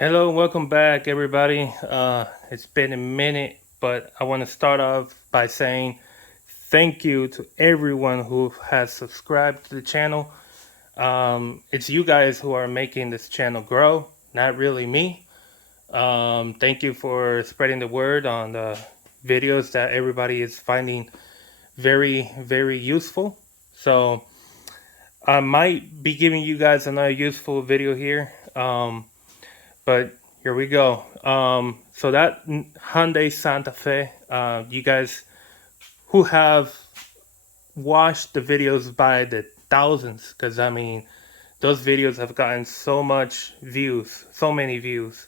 Hello, welcome back, everybody. It's been a minute, but I want to start off by saying thank you to everyone who has subscribed to the channel. It's you guys who are making this channel grow, not really me. Thank you for spreading the word on the videos that everybody is finding very, very useful. So I might be giving you guys another useful video here. But here we go. So that Hyundai Santa Fe, you guys who have watched the videos by the thousands, because I mean, those videos have gotten so much views, so many views.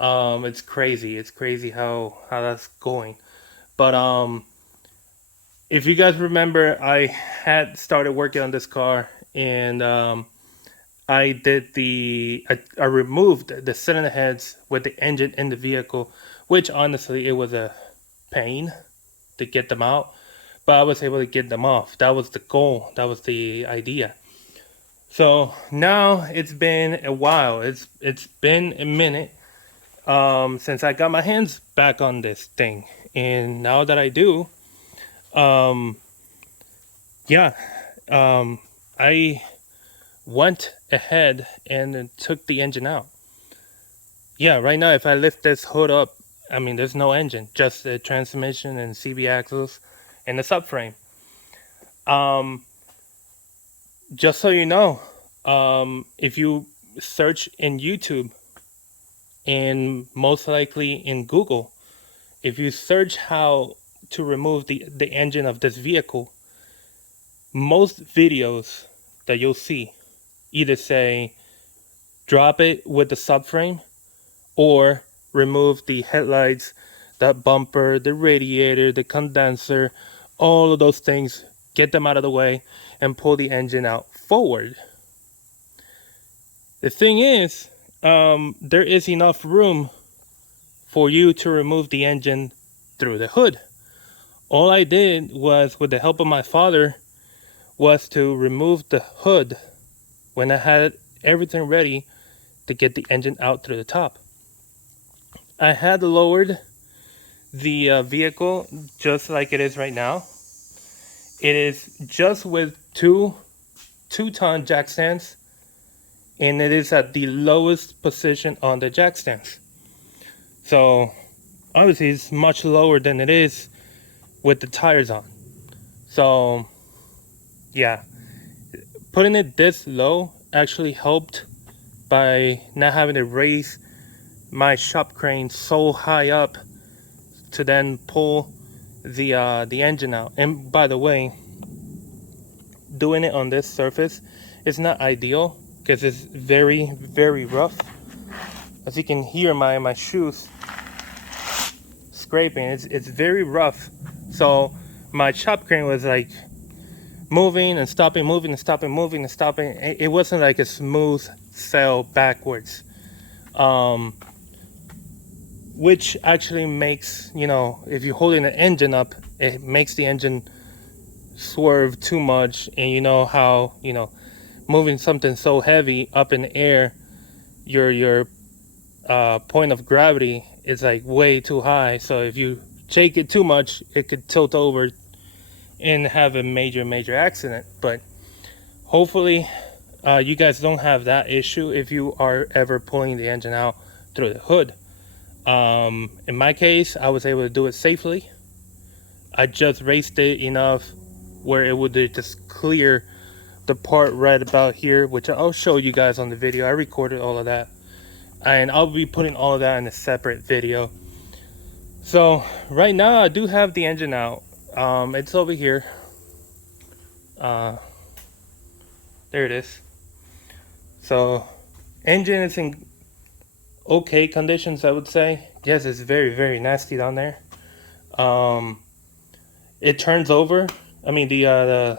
It's crazy. It's crazy how that's going. But if you guys remember, I had started working on this car, and I did I removed the cylinder heads with the engine in the vehicle, which honestly it was a pain to get them out, but I was able to get them off. That was the goal. That was the idea. So now it's been a while. It's been a minute since I got my hands back on this thing, and now that I do, um, yeah, I went ahead and took the engine out. Yeah, right now if I lift this hood up, I mean there's no engine, just the transmission and CB axles and the subframe. Just so you know, if you search in YouTube and most likely in Google, if you search how to remove the engine of this vehicle, most videos that you'll see either say drop it with the subframe or remove the headlights, the bumper, the radiator, the condenser, all of those things, get them out of the way and pull the engine out forward. The thing is, there is enough room for you to remove the engine through the hood. All I did was, with the help of my father, was to remove the hood when I had everything ready to get the engine out through the top. I had lowered the vehicle just like it is right now. It is just with two-ton jack stands, and it is at the lowest position on the jack stands. So obviously it's much lower than it is with the tires on. So yeah, putting it this low actually helped by not having to raise my shop crane so high up to then pull the engine out. And by the way, doing it on this surface is not ideal because it's very, very rough. As you can hear my shoes scraping, it's very rough. So my shop crane was like moving and stopping, moving and stopping, moving and stopping. It wasn't like a smooth sail backwards. Which actually makes, you know, if you're holding the engine up, it makes the engine swerve too much. And you know how, you know, moving something so heavy up in the air, your point of gravity is like way too high. So if you shake it too much, it could tilt over and have a major accident. But hopefully you guys don't have that issue if you are ever pulling the engine out through the hood. In my case, I was able to do it safely. I just raised it enough where it would just clear the part right about here, which I'll show you guys on the video. I recorded all of that, and I'll be putting all of that in a separate video. So right now I do have the engine out. It's over here. There it is. So engine is in okay conditions, I would say. Yes, it's very nasty down there. It turns over. I mean the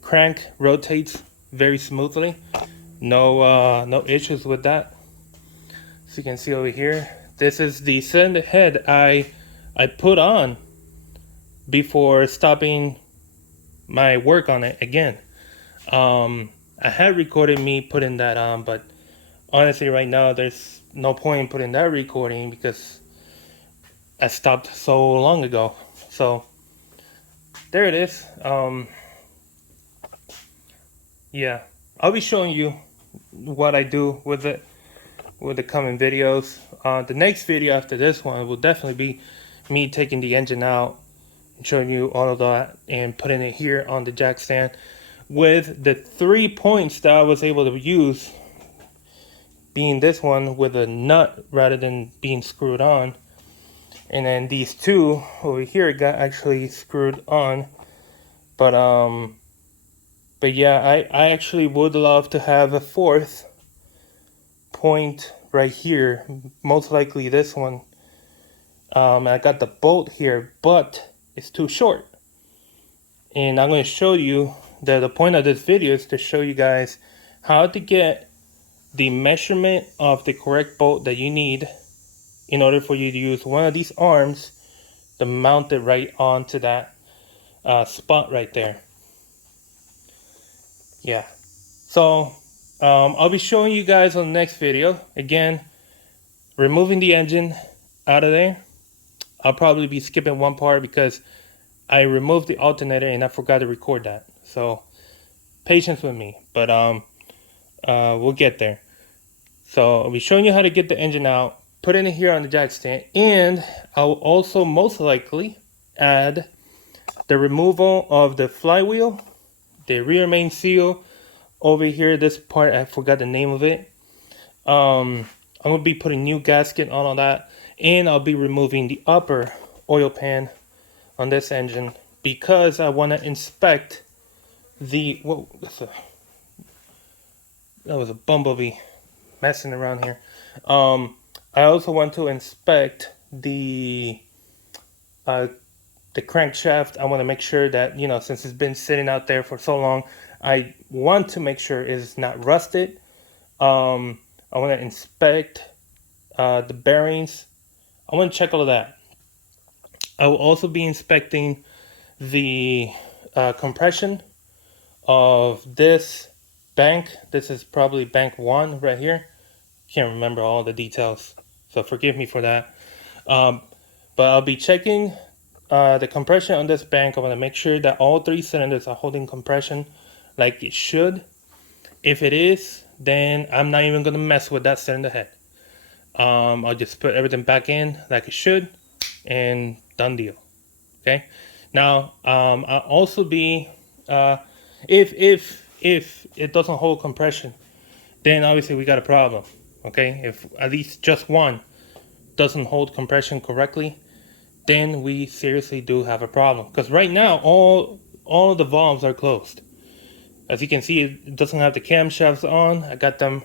crank rotates very smoothly. No issues with that. So you can see over here, this is the cylinder head I put on before stopping my work on it again. I had recorded me putting that on, but honestly, right now, there's no point in putting that recording because I stopped so long ago. So there it is. Yeah, I'll be showing you what I do with it with the coming videos. The next video after this one will definitely be me taking the engine out and showing you all of that and putting it here on the jack stand with the 3 points that I was able to use, being this one with a nut rather than being screwed on, and then these two over here got actually screwed on. But yeah, I actually would love to have a 4th point right here, most likely this one. I got the bolt here, but it's too short. And I'm going to show you that the point of this video is to show you guys how to get the measurement of the correct bolt that you need in order for you to use one of these arms to mount it right onto that spot right there. Yeah. So I'll be showing you guys on the next video. Again, removing the engine out of there. I'll probably be skipping one part because I removed the alternator and I forgot to record that. So patience with me, but we'll get there. So I'll be showing you how to get the engine out, put it in here on the jack stand, and I'll also most likely add the removal of the flywheel, the rear main seal over here. This part, I forgot the name of it. I'm gonna be putting new gasket on all that, and I'll be removing the upper oil pan on this engine because I want to inspect the that was a bumblebee messing around here. I also want to inspect the crankshaft. I want to make sure that, you know, since it's been sitting out there for so long, I want to make sure it's not rusted. I want to inspect the bearings. I want to check all of that. I will also be inspecting the compression of this bank. This is probably bank 1 right here. Can't remember all the details, so forgive me for that. But I'll be checking the compression on this bank. I want to make sure that all 3 cylinders are holding compression like it should. If it is, then I'm not even going to mess with that cylinder head. I'll just put everything back in like it should, and done deal. Okay. Now I'll also be if it doesn't hold compression, then obviously we got a problem. Okay, if at least just one doesn't hold compression correctly, then we seriously do have a problem. Because right now all of the valves are closed. As you can see, it doesn't have the camshafts on. I got them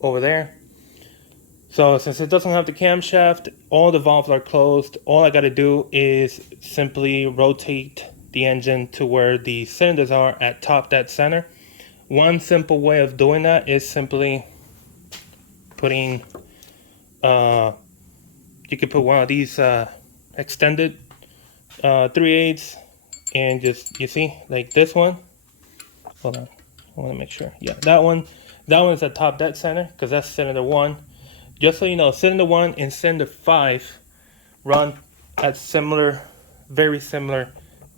over there. So since it doesn't have the camshaft, all the valves are closed. All I got to do is simply rotate the engine to where the cylinders are at top dead center. One simple way of doing that is simply putting, you could put one of these extended 3/8 and just, you see, like this one. Hold on, I want to make sure. Yeah, that one is at top dead center because that's cylinder 1. Just so you know, cylinder 1 and cylinder 5 run at very similar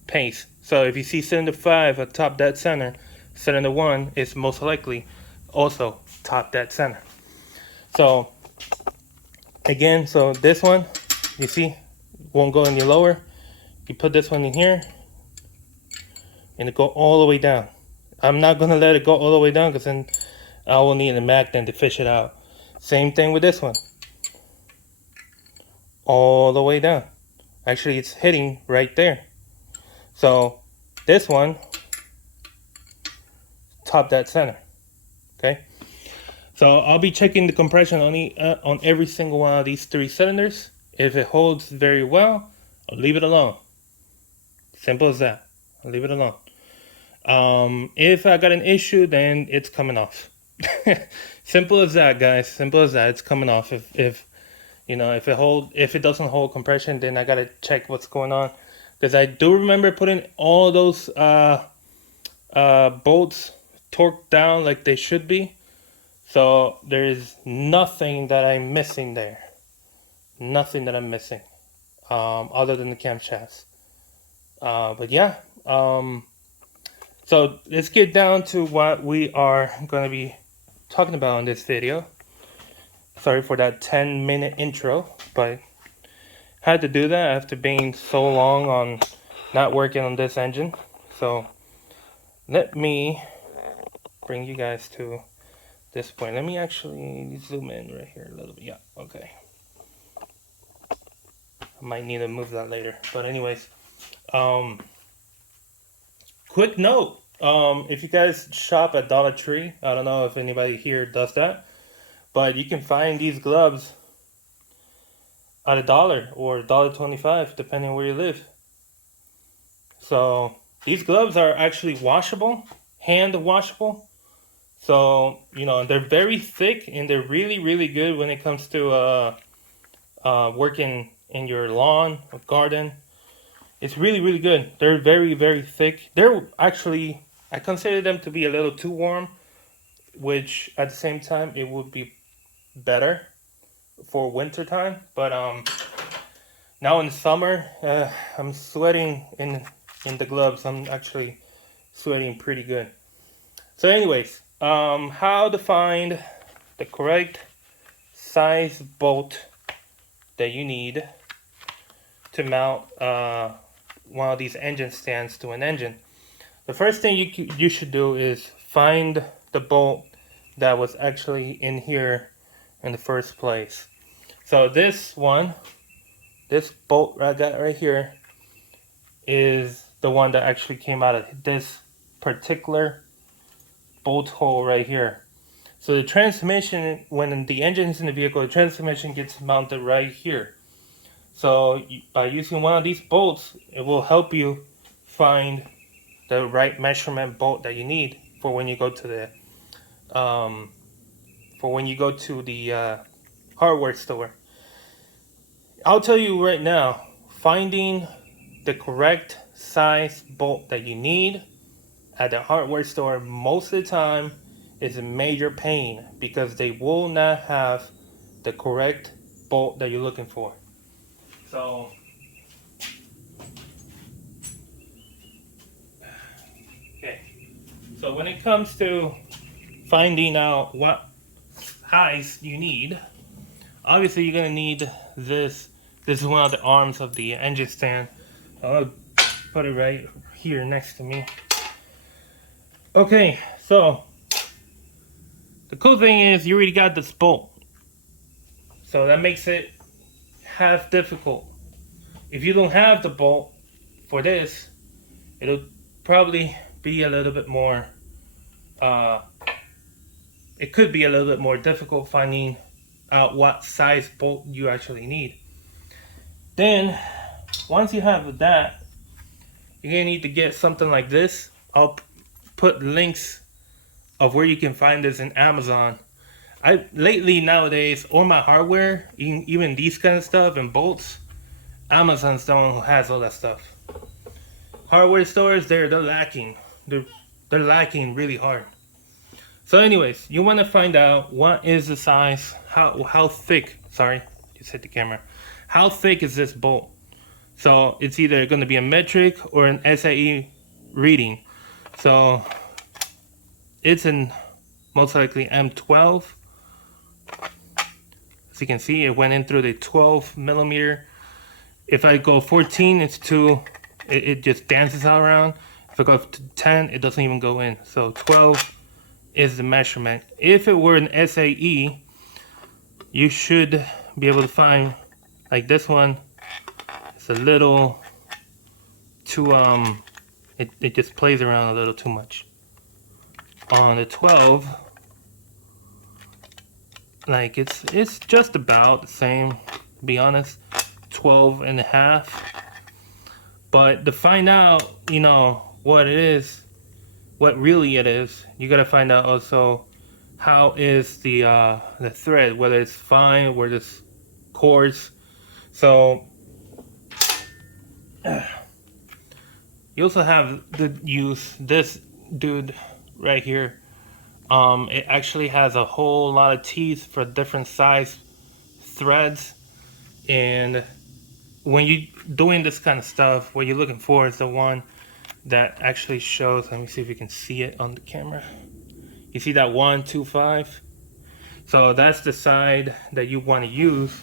pace. So if you see cylinder 5 at top dead center, cylinder 1 is most likely also top dead center. So again, so this one, you see, won't go any lower. You put this one in here and it go all the way down. I'm not gonna let it go all the way down because then I will need a magnet to fish it out. Same thing with this one. All the way down. Actually, it's hitting right there. So this one, top dead center. Okay. So I'll be checking the compression on every single one of these 3 cylinders. If it holds very well, I'll leave it alone. Simple as that. I'll leave it alone. If I got an issue, then it's coming off. Simple as that, guys. Simple as that. It's coming off. If you know, if it doesn't hold compression, then I gotta check what's going on. Because I do remember putting all those bolts torqued down like they should be. So there is nothing that I'm missing there. Nothing that I'm missing, other than the camshafts. But yeah, so let's get down to what we are going to be talking about in this video. Sorry for that 10-minute intro, but had to do that after being so long on not working on this engine. So let me bring you guys to this point. Let me actually zoom in right here a little bit. Yeah, okay. I might need to move that later. But anyways, quick note. If you guys shop at Dollar Tree, I don't know if anybody here does that, but you can find these gloves at $1 or $1.25 depending on where you live. So these gloves are actually washable, hand washable. So, you know, they're very thick and they're really, really good when it comes to working in your lawn or garden. It's really, really good. They're very, very thick. They're actually, I consider them to be a little too warm, which at the same time, it would be better for winter time. But now in the summer, I'm sweating in the gloves. I'm actually sweating pretty good. So anyways, how to find the correct size bolt that you need to mount one of these engine stands to an engine. The first thing you should do is find the bolt that was actually in here in the first place. So this one, this bolt I got right here, is the one that actually came out of this particular bolt hole right here. So the transmission, when the engine is in the vehicle, the transmission gets mounted right here. So by using one of these bolts, it will help you find the right measurement bolt that you need for when you go to the hardware store. I'll tell you right now, finding the correct size bolt that you need at the hardware store most of the time is a major pain because they will not have the correct bolt that you're looking for. So okay, so when it comes to finding out what size you need, obviously you're gonna need this. This is one of the arms of the engine stand. I'll put it right here next to me. Okay, so the cool thing is you already got this bolt, so that makes it half difficult. If you don't have the bolt for this, it'll probably be a little bit more it could be a little bit more difficult finding out what size bolt you actually need. Then once you have that, you're gonna need to get something like this. I'll put links of where you can find this in Amazon. Lately nowadays, all my hardware, even these kind of stuff and bolts, Amazon's the one who has all that stuff. Hardware stores, they're lacking. They're lacking really hard. So anyways, you want to find out what is the size, how thick, sorry, just hit the camera. How thick is this bolt? So it's either going to be a metric or an SAE reading. So it's in most likely M12. As you can see, it went in through the 12 millimeter. If I go 14, it's too, it just dances all around. If I go up to 10, it doesn't even go in. So 12 is the measurement. If it were an SAE, you should be able to find, like this one, it's a little too, it just plays around a little too much. On the 12, like it's just about the same, to be honest, 12 and a half. But to find out, you know, what it is, what really it is, you gotta find out also how is the thread, whether it's fine, whether it's coarse. So you also have to use this dude right here. It actually has a whole lot of teeth for different size threads, and when you doing this kind of stuff, what you're looking for is the one that actually shows. Let me see if you can see it on the camera. You see that 125? So that's the side that you want to use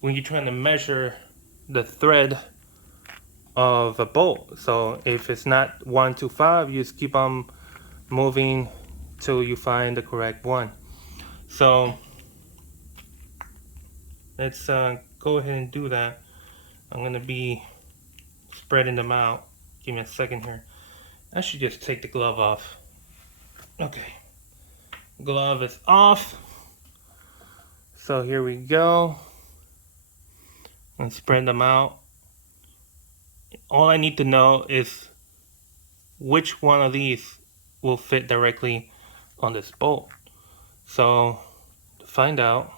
when you're trying to measure the thread of a bolt. So if it's not 125, you just keep on moving till you find the correct one. So let's go ahead and do that. I'm gonna be spreading them out. Give me a second here. I should just take the glove off. Okay, glove is off. So here we go. And spread them out. All I need to know is which one of these will fit directly on this bolt. So to find out,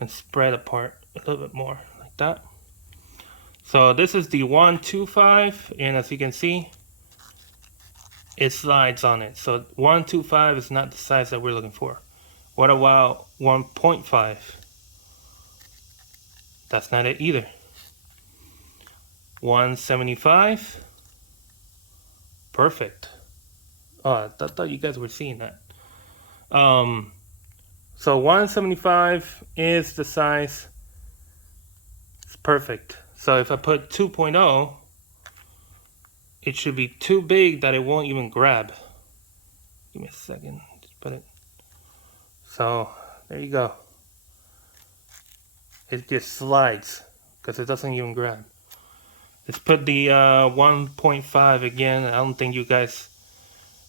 and spread apart a little bit more like that. So this is the 125, and as you can see, it slides on it. So 125 is not the size that we're looking for. What about 1.5? That's not it either. 175. Perfect. Oh, I thought you guys were seeing that. So 175 is the size. It's perfect. So if I put 2.0, it should be too big that it won't even grab. Give me a second. Just put it. So there you go. It just slides because it doesn't even grab. Let's put the 1.5 again. I don't think you guys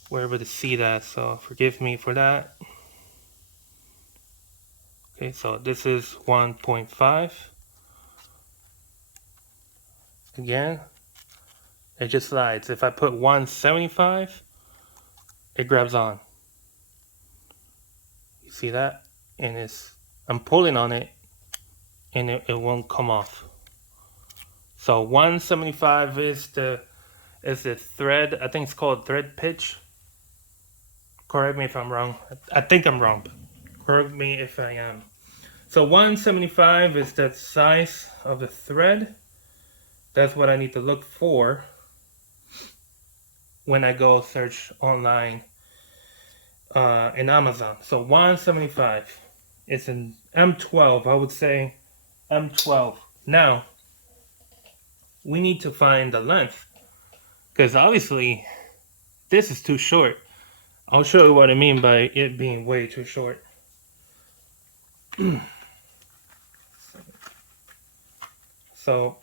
were able to see that, so forgive me for that. Okay, so this is 1.5. Again, it just slides. If I put 175, it grabs on. You see that? And I'm pulling on it, and it won't come off. So 175 is the thread. I think it's called thread pitch. Correct me if I'm wrong. I think I'm wrong. Correct me if I am. So 175 is the size of the thread. That's what I need to look for when I go search online in Amazon. So 175. It's an M12. I would say M12. Now, we need to find the length, because obviously this is too short. I'll show you what I mean by it being way too short. So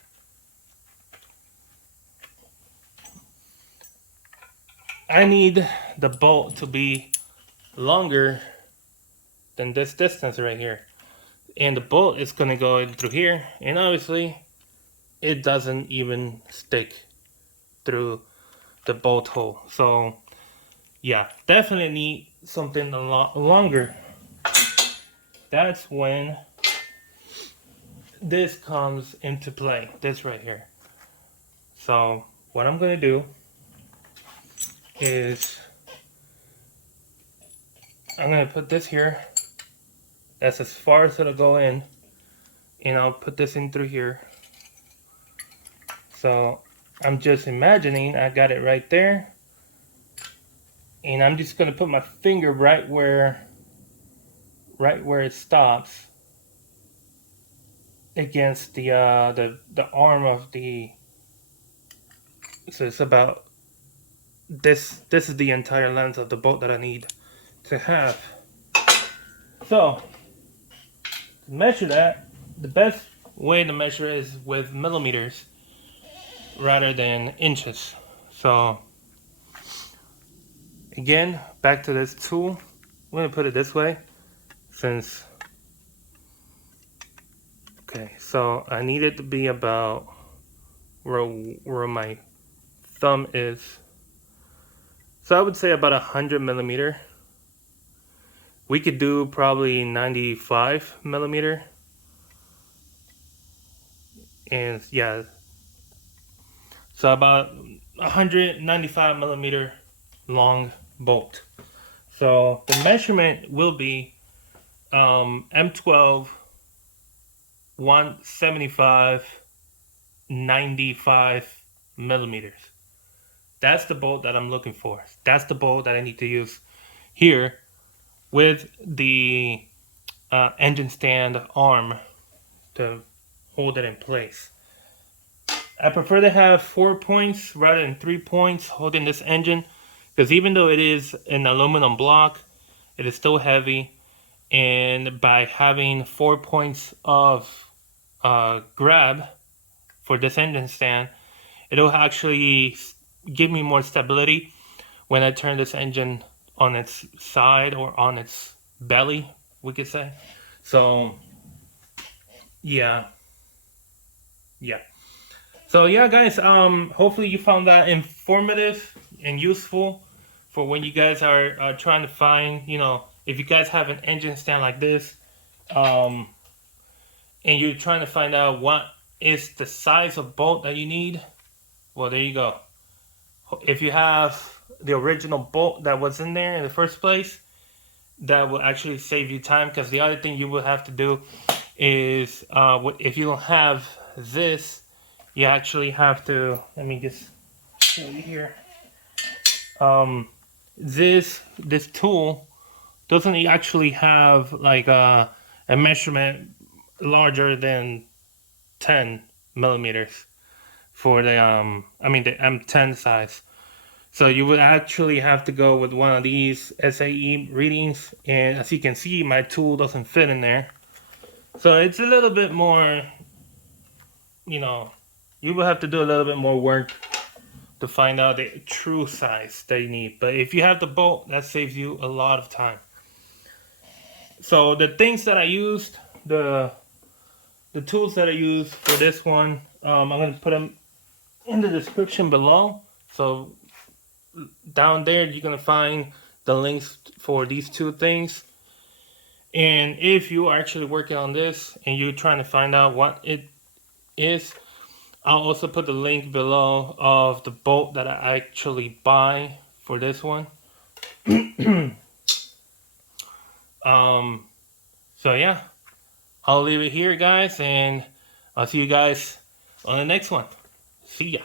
I need the bolt to be longer than this distance right here, and the bolt is going to go in through here, and obviously it doesn't even stick through the bolt hole. So yeah, definitely need something a lot longer. That's when this comes into play, this right here. So what I'm gonna do is I'm gonna put this here. That's as far as it'll go in, and I'll put this in through here. So I'm just imagining I got it right there, and I'm just gonna put my finger right where it stops against the arm of the. So it's about this. This is the entire length of the bolt that I need to have. So to measure that, the best way to measure is with millimeters rather than inches. So again, back to this tool. I'm gonna put it this way, since okay, so I need it to be about where my thumb is. So I would say about 100 millimeter. We could do probably 95 millimeter. And yeah, so about 195 millimeter long bolt. So the measurement will be M12 175 95 millimeters. That's the bolt that I'm looking for. That's the bolt that I need to use here with the engine stand arm to hold it in place. I prefer to have 4 points rather than 3 points holding this engine, because even though it is an aluminum block, it is still heavy, and by having 4 points of grab for this engine stand, it'll actually give me more stability when I turn this engine on its side or on its belly, we could say. So yeah. So yeah, guys, hopefully you found that informative and useful for when you guys are trying to find, if you guys have an engine stand like this, and you're trying to find out what is the size of bolt that you need. Well, there you go. If you have the original bolt that was in there in the first place, that will actually save you time, because the other thing you will have to do is, if you don't have this, you actually have to, let me just show you here. This tool doesn't actually have like a measurement larger than 10 millimeters for the the M10 size. So you would actually have to go with one of these SAE readings, and as you can see, my tool doesn't fit in there. So it's a little bit more, you will have to do a little bit more work to find out the true size that you need. But if you have the bolt, that saves you a lot of time. So the things that I used, the tools that I used for this one, I'm going to put them in the description below. So down there, you're going to find the links for these two things. And if you are actually working on this and you're trying to find out what it is, I'll also put the link below of the bolt that I actually buy for this one. So yeah, I'll leave it here, guys, and I'll see you guys on the next one. See ya.